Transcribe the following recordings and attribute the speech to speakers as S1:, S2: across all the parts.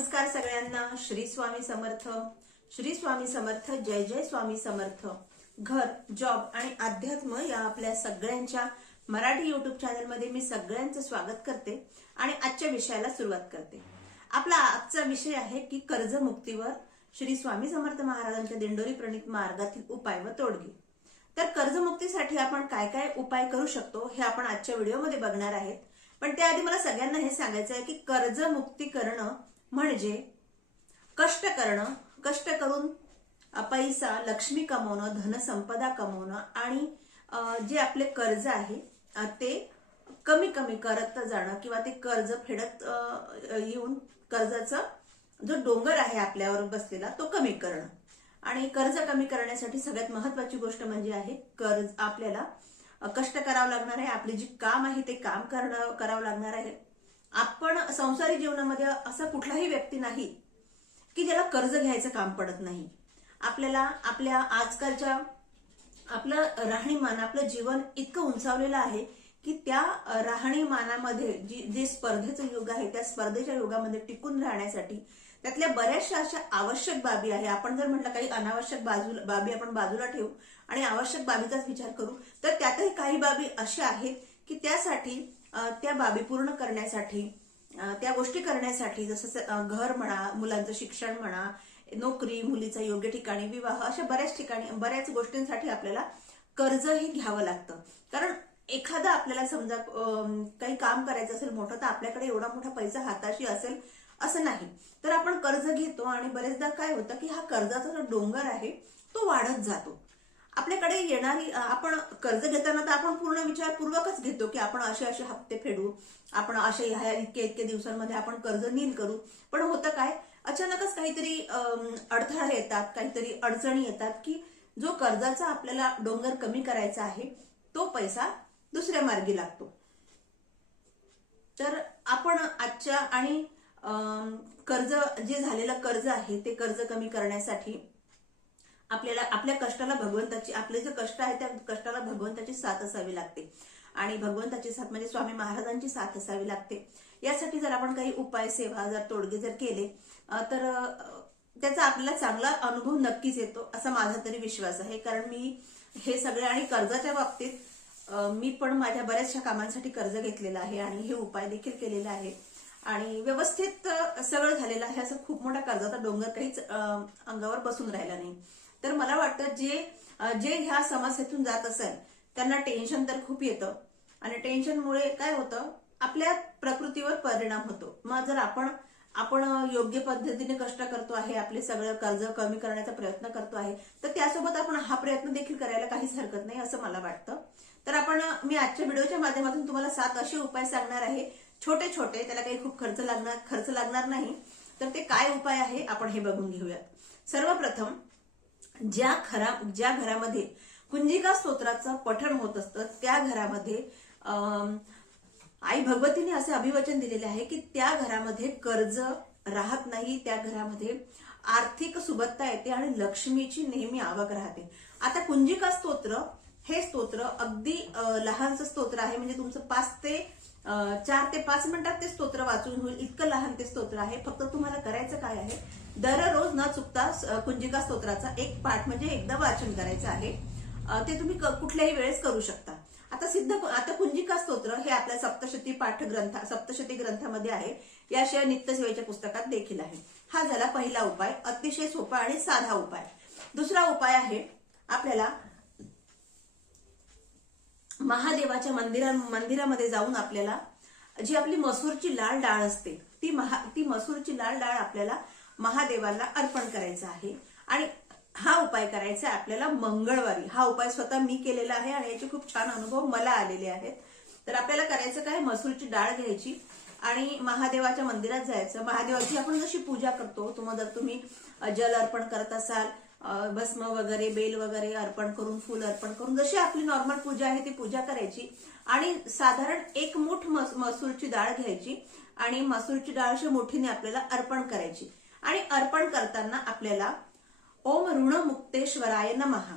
S1: श्री स्वामी समर्थ. श्री स्वामी समर्थ जय जय स्वामी समर्थ. घर जॉब आणि अध्यात्म या आपल्या सगळ्यांच्या मराठी युट्यूब चॅनलमध्ये मी सगळ्यांचं स्वागत करते आणि आजच्या विषयाला सुरुवात करते. आपला आजचा विषय आहे की कर्जमुक्तीवर श्री स्वामी समर्थ महाराजांच्या दिंडोरी प्रणित मार्गातील उपाय व तोडगे. तर कर्जमुक्तीसाठी आपण काय काय उपाय करू शकतो हे आपण आजच्या व्हिडिओमध्ये बघणार आहेत. पण त्याआधी मला सगळ्यांना हे सांगायचं आहे की कर्जमुक्ती करणं म्हणजे कष्ट करणं कष्ट करून पैसा लक्ष्मी कमवणं धनसंपदा कमवणं आणि जे आपले कर्ज आहे ते कमी कमी करत जाणं किंवा ते कर्ज फेडत येऊन कर्जाचा जो डोंगर आहे आपल्यावर बसलेला तो कमी करणं. आणि कर्ज कमी करण्यासाठी सगळ्यात महत्वाची गोष्ट म्हणजे आहे कर्ज आपल्याला कष्ट करावं लागणार आहे आपले जे काम आहे ते काम करणं करावं लागणार आहे. आपण संसारी जीवनामध्ये असा कुठलाही व्यक्ती नाही की ज्याला कर्ज घ्यायचं काम पडत नाही. आपल्याला आपल्या आजकालच्या आपलं राहणीमान आपलं जीवन इतकं उंचावलेलं आहे की त्या राहणीमानामध्ये जी जे स्पर्धेचं युग आहे त्या स्पर्धेच्या युगामध्ये टिकून राहण्यासाठी त्यातल्या बऱ्याचशा अशा आवश्यक बाबी आहे. आपण जर म्हटलं काही अनावश्यक बाजू बाबी आपण बाजूला ठेवू आणि आवश्यक बाबीचाच विचार करू तर त्यातही काही बाबी अशा आहेत की त्यासाठी त्या बाबी पूर्ण करण्यासाठी त्या गोष्टी करण्यासाठी जसं घर म्हणा मुलांचं शिक्षण म्हणा नोकरी मुलीचा योग्य ठिकाणी विवाह अशा बऱ्याच ठिकाणी बऱ्याच गोष्टींसाठी आपल्याला कर्ज हे घ्यावं लागतं. कारण एखादं आपल्याला समजा काही काम करायचं असेल मोठं तर आपल्याकडे एवढा मोठा पैसा हाताशी असेल असं नाही. तर आपण कर्ज घेतो आणि बरेचदा काय होतं की हा कर्जाचा जो डोंगर आहे तो वाढत जातो. आपल्याकडे येणारी आपण कर्ज घेताना तर आपण पूर्ण विचारपूर्वकच घेतो की आपण असे असे हप्ते फेडू आपण असे ह्या इतके इतके दिवसांमध्ये आपण कर्ज नील करू. पण होतं काय अचानकच काहीतरी अडथळे येतात काहीतरी अडचणी येतात की जो कर्जाचा आपल्याला डोंगर कमी करायचा आहे तो पैसा दुसऱ्या मार्गी लागतो. तर आपण आजच्या आणि कर्ज जे झालेलं कर्ज आहे ते कर्ज कमी करण्यासाठी आपल्याला आपल्या कष्टाला भगवंताची आपले जे कष्ट आहे त्या कष्टाला भगवंताची साथ असावी लागते. आणि भगवंताची साथ म्हणजे स्वामी महाराजांची साथ असावी लागते. यासाठी जर आपण काही उपाय सेवा जर तोडगे जर केले तर त्याचा आपल्याला चांगला अनुभव नक्कीच येतो असा माझा तरी विश्वास आहे. कारण मी हे सगळे आणि कर्जाच्या बाबतीत मी पण माझ्या बऱ्याचशा कामांसाठी कर्ज घेतलेलं आहे आणि हे उपाय देखील केलेला आहे. आणि व्यवस्थित सगळं झालेलं आहे. असं खूप मोठा कर्जाचा डोंगर काहीच अंगावर बसून राहिला नाही. तर मला वाटतं जे जे ह्या समस्येतून जात असेल त्यांना टेन्शन तर खूप येतं. आणि टेन्शनमुळे काय होतं आपल्या प्रकृतीवर परिणाम होतो. मग जर आपण आपण योग्य पद्धतीने कष्ट करतो आहे आपले सगळं कर्ज कमी करण्याचा प्रयत्न करतो आहे तर त्यासोबत आपण हा प्रयत्न देखील करायला काहीच हरकत नाही असं मला वाटतं. तर आपण मी आजच्या व्हिडिओच्या माध्यमातून तुम्हाला सात असे उपाय सांगणार आहे. छोटे छोटे त्याला काही खूप खर्च लागणार खर्च लागणार नाही. तर ते काय उपाय आहे आपण हे बघून घेऊयात. सर्वप्रथम ज्या घरा ज्या घरामध्ये कुंजिका स्तोत्राचं पठण होत असतं त्या घरामध्ये आई भगवतीने असे अभिवचन दिलेले आहे की त्या घरामध्ये कर्ज राहत नाही त्या घरामध्ये आर्थिक सुबत्ता येते आणि लक्ष्मीची नेहमी आवक राहते. आता कुंजिका स्तोत्र हे स्तोत्र अगदी लहानचं लहानसं स्तोत्र आहे. म्हणजे तुमचं पाच ते चार ते पाच मिनिटात ते स्तोत्र वाचून होईल. इतकं लहान ते स्तोत्र आहे. फक्त तुम्हाला करायचं काय आहे? दररोज न चुकता कुंजिका स्तोत्राचा एक पाठ म्हणजे एकदा वाचन करायचं आहे. ते तुम्ही क- कुठल्याही वेळेस करू शकता. आता सिद्ध आता कुंजिका स्तोत्र हे आपल्या सप्तशती पाठ ग्रंथ सप्तशती ग्रंथामध्ये आहे. याशिवाय नित्यसेवेच्या पुस्तकात देखील आहे. हा झाला पहिला उपाय. अतिशय सोपा आणि साधा उपाय. दुसरा उपाय आहे आपल्याला महादेवाच्या मंदिरा मंदिरामध्ये जाऊन आपल्याला जी आपली मसूरची लाल डाळ असते ती महा ती मसूरची लाल डाळ आपल्याला महादेवाला अर्पण करायचं आहे. आणि हा उपाय करायचा आहे आपल्याला मंगळवारी. हा उपाय स्वतः मी केलेला आहे आणि याचे खूप छान अनुभव मला आलेले आहेत. तर आपल्याला करायचं काय? मसूरची डाळ घ्यायची आणि महादेवाच्या मंदिरात जायचं. महादेवाची आपण जशी पूजा करतो तुम्हाला जर तुम्ही जल अर्पण करत असाल भस्म वगैरे बेल वगैरे अर्पण करून फुल अर्पण करून जशी आपली नॉर्मल पूजा आहे ती पूजा करायची. आणि साधारण एक मुठ मसूरची डाळ घ्यायची आणि मसूरची डाळ अशी मुठीने आपल्याला अर्पण करायची. आणि अर्पण करताना आपल्याला ओम ऋण मुक्तेश्वराय नमहा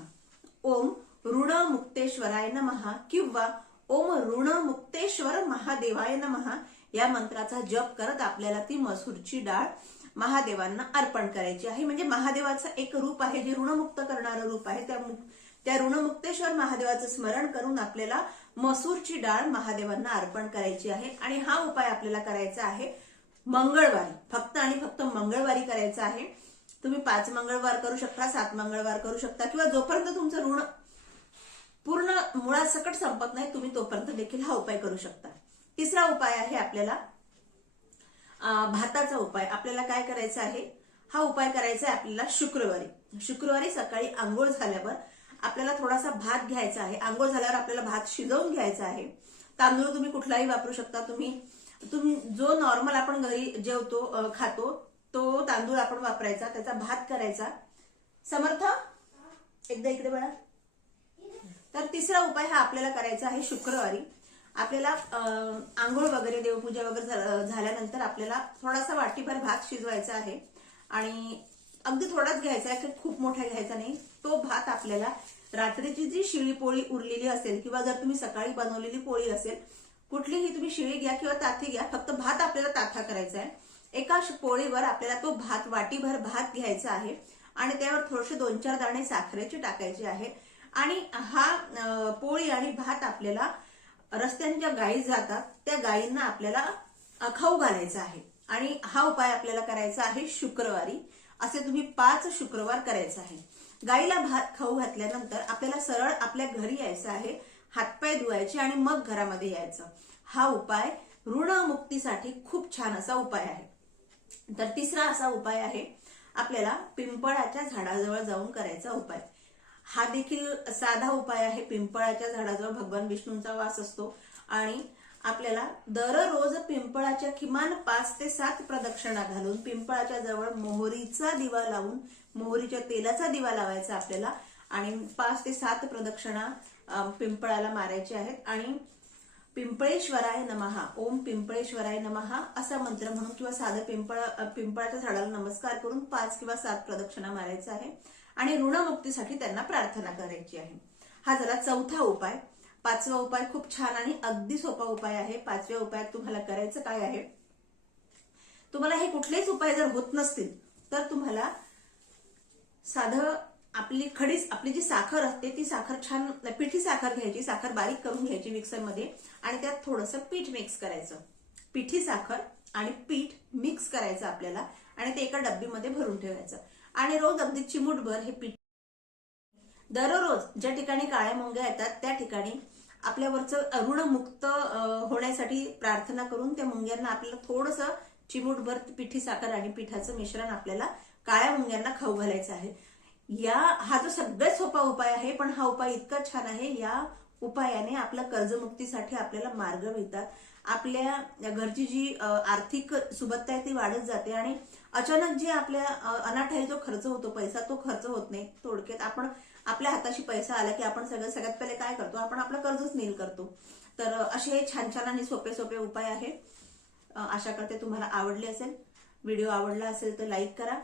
S1: ओम ऋण मुक्तेश्वराय नमहा किंवा ओम ऋण मुक्तेश्वर महादेवाय नमहा या मंत्राचा जप करत आपल्याला ती मसूरची डाळ महादेवांना अर्पण करायची आहे. म्हणजे महादेवाचं एक रूप आहे जे ऋणमुक्त करणारं रूप आहे. त्या त्या ऋणमुक्तेश्वर महादेवाचं स्मरण करून आपल्याला मसूरची डाळ महादेवांना अर्पण करायची आहे. आणि हा उपाय आपल्याला करायचा आहे मंगळवारी. फक्त आणि फक्त मंगळवारी करायचा आहे. तुम्ही पाच मंगळवार करू शकता सात मंगळवार करू शकता किंवा जोपर्यंत तुमचं ऋण पूर्ण मुळासकट संपत नाही तुम्ही तोपर्यंत देखील हा उपाय करू शकता. तिसरा उपाय आहे आपल्याला भाताचा उपाय. आपल्याला काय करायचा आहे? हा उपाय करायचा आहे आपल्याला शुक्रवारी. शुक्रवारी सकाळी आंघोळ झाल्यावर आपल्याला थोडासा भात घ्यायचा आहे. आंघोळ झाल्यावर आपल्याला भात शिजवून घ्यायचा आहे. तांदूळ तुम्ही कुठलाही वापरू शकता. तुम्ही तुम्ही जो नॉर्मल आपण घरी जेवतो खातो तो तांदूळ आपण वापरायचा. त्याचा भात करायचा. समर्थ? एकदा इकडे बघा. तर तिसरा उपाय हा आपल्याला करायचा आहे शुक्रवारी. आपल्याला आंघोळ वगैरे देवपूजा वगैरे झाल्यानंतर आपल्याला थोडासा वाटीभर भात शिजवायचा आहे. आणि अगदी थोडाच घ्यायचा आहे खूप मोठा घ्यायचा नाही. तो भात आपल्याला रात्रीची जी शिळी पोळी उरलेली असेल किंवा जर तुम्ही सकाळी बनवलेली पोळी असेल कुठलीही तुम्ही शिळी घ्या किंवा ताथी घ्या फक्त भात आपल्याला ताथा करायचा आहे. एका श- पोळीवर आपल्याला तो भात वाटीभर भात घ्यायचा आहे आणि त्यावर थोडेसे दोन चार दाणे साखरेचे टाकायचे आहे. आणि हा पोळी आणि भात आपल्याला रस्त्याने ज्या गायी जातात त्या गायींना आपल्याला खाऊ घालायचा आहे. आणि हा उपाय आपल्याला करायचा आहे शुक्रवारी. असे तुम्ही पाच शुक्रवार करायचा आहे. गाईला भात खाऊ घातल्यानंतर आपल्याला सरळ आपल्या घरी यायचं आहे. हातपाय धुवायचे आणि मग घरामध्ये यायचं. हा उपाय ऋणमुक्तीसाठी खूप छान असा उपाय आहे. तर तिसरा असा उपाय आहे आपल्याला पिंपळाच्या झाडाजवळ जाऊन करायचा उपाय. हा देखील साधा उपाय आहे. पिंपळाच्या झाडाजवळ भगवान विष्णूंचा वास असतो आणि आपल्याला दररोज पिंपळाच्या किमान पाच ते सात प्रदक्षिणा घालून पिंपळाच्या जवळ मोहरीचा दिवा लावून मोहरीच्या तेलाचा दिवा लावायचा आपल्याला आणि पाच ते सात प्रदक्षिणा पिंपळाला मारायची आहेत. आणि पिंपळेश्वराय नमहा ओम पिंपळेश्वराय नमहा असा मंत्र म्हणून किंवा साधं पिंपळ पिंपळाच्या झाडाला नमस्कार करून पाच किंवा सात प्रदक्षिणा मारायचा आहे. आणि ऋणमुक्तीसाठी त्यांना प्रार्थना करायची आहे. हा झाला चौथा उपाय. पाचवा उपाय खूप छान आणि अगदी सोपा उपाय आहे. पाचव्या उपायात तुम्हाला करायचं काय आहे? तुम्हाला हे कुठलेच उपाय जर होत नसतील तर तुम्हाला साधं आपली खडीच आपली जी साखर असते ती साखर छान पिठी साखर घ्यायची साखर बारीक करून घ्यायची मिक्सरमध्ये आणि त्यात थोडंसं पीठ मिक्स करायचं. पिठी साखर आणि पीठ मिक्स करायचं आपल्याला आणि ते एका डब्बीमध्ये भरून ठेवायचं. आणि रोज अगदी चिमूटभर हे पीठ दररोज ज्या ठिकाणी काळ्या मुंग्या येतात त्या ठिकाणी आपल्यावरचं ऋणमुक्त होण्यासाठी प्रार्थना करून त्या मुंग्यांना आपल्याला थोडंसं चिमूटभर पिठी साखर आणि पिठाचं मिश्रण आपल्याला काळ्या मुंग्यांना खाऊ घालायचं आहे. या हा जो सगळ्यात सोपा उपाय आहे पण हा उपाय इतका छान आहे या उपायाने आपल्या कर्जमुक्तीसाठी आपल्याला मार्ग मिळतात. आपल्या घरची जी आर्थिक सुबत्ता आहे ती वाढत जाते आणि अचानक जे आपल्या अनाठाई जो खर्च होतो पैसा तो खर्च होत नाही थोडक्यात. आपण आपल्या हाताशी पैसा आला की आपण सगळं सगळ्यात पहिले काय करतो? आपण आपलं कर्जच नील करतो. तर असे हे छान छान आणि सोपे सोपे उपाय आहे आशा करते तुम्हाला आवडले असेल. व्हिडिओ आवडला असेल तर लाईक करा.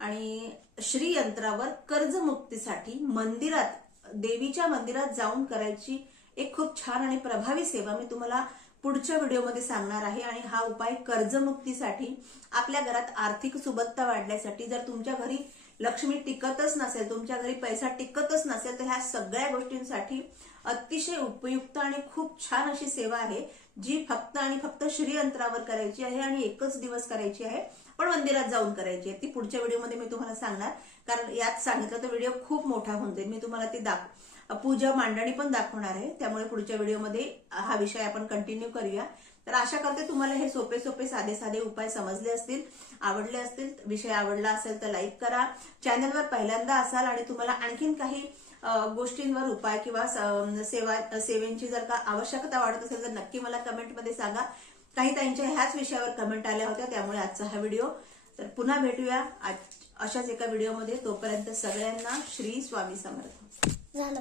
S1: आणि श्रीयंत्रावर कर्जमुक्तीसाठी मंदिरात देवीच्या मंदिरात जाऊन करायची एक खूप छान आणि प्रभावी सेवा मी तुम्हाला पुढच्या व्हिडिओमध्ये सांगणार आहे. आणि हा उपाय कर्जमुक्तीसाठी आपल्या घरात आर्थिक सुबत्ता वाढण्यासाठी जर तुमच्या घरी लक्ष्मी टिकतच नसेल तुमच्या घरी पैसा टिकतच नसेल तर ह्या सगळ्या गोष्टींसाठी अतिशय उपयुक्त आणि खूप छान अशी सेवा आहे जी फक्त आणि फक्त श्रीयंत्रावर करायची आहे आणि एकच दिवस करायची आहे पण मंदिरात जाऊन करायची आहे. ती पुढच्या व्हिडिओमध्ये मी तुम्हाला सांगणार. कारण यात सांगितलं तर व्हिडिओ खूप मोठा होऊन जाईल. मी तुम्हाला ती दाख पूजा मांडणी पण दाखवणार आहे. त्यामुळे पुढच्या व्हिडिओमध्ये हा विषय आपण कंटिन्यू करूया. तर आशा करते तुम्हाला हे सोपे सोपे साधे साधे उपाय समजले असतील आवडले असतील. विषय आवडला असेल तर लाईक करा. चॅनलवर पहिल्यांदा असाल आणि तुम्हाला आणखीन काही गोष्टींवर उपाय किंवा सेवा सेवेंची जर का आवश्यकता वाढत असेल तर नक्की मला कमेंटमध्ये सांगा. काही ताईंच्या ह्याच विषयावर कमेंट आल्या होत्या त्यामुळे आजचा हा व्हिडिओ. तर पुन्हा भेटूया आज- अशाच एका व्हिडिओमध्ये. तोपर्यंत सगळ्यांना श्री स्वामी समर्थ.
S2: झालं.